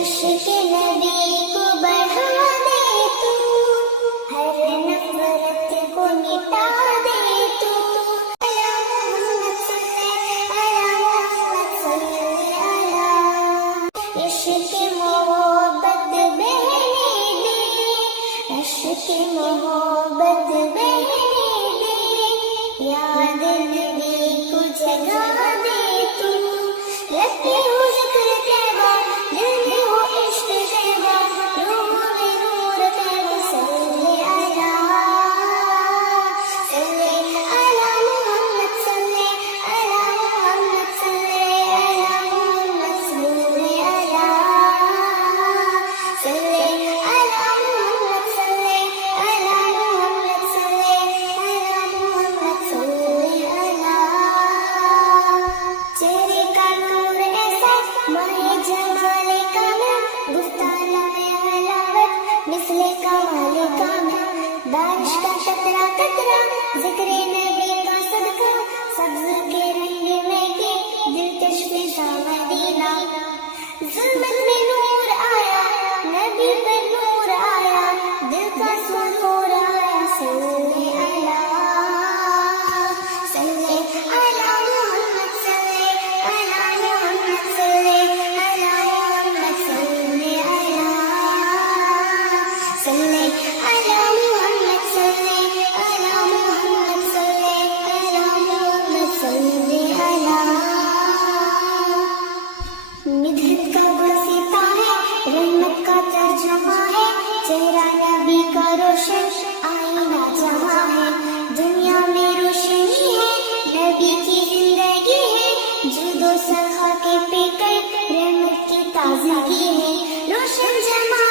عشق نبی کو بڑھا دے تو، ہر نفرت کو مٹا دے تو، الا محمد صلی الا محمد صلی الا، عشق محبت بہنے دے، عشق محبت بہنے دے، یاد نبی کو جگا دے تو، رکھتے ہو ذکر تیبا، دل میں ہو عشق تیبا، روح میں نور تیبا، صلی علی محمد صلی علی محمد صلی علی محمد صلی علی محمد صلی علی محمد صلی علی محمد صلی علی، چہرے کا نور ایسا ماہ جمال کامل، گفتار میں حلاوت مثل کمال کامل، بارش کا قطرہ قطرہ ذکر نبی کا صدقہ، سبز کے رنگ میں کے دلکش شا مدینہ، ظلمت میں نور آیا نبی پر نور آیا، دل کا سرور آیا، صلی علی محمد صلی علی محمد صلی علی محمد صلی علی محمد صلی علی محمد صلی علی محمد صلی علی، مدحت کا وسیطہ ہے، رحمت کا ترجمہ ہے، چہرہ نبی کا روشن آئینہ جہاں ہے، دنیا میں روشنی ہے، نبی کی زندگی ہے، جود و سخا کے پیکر رحمت کی تازگی ہے، روشن جمال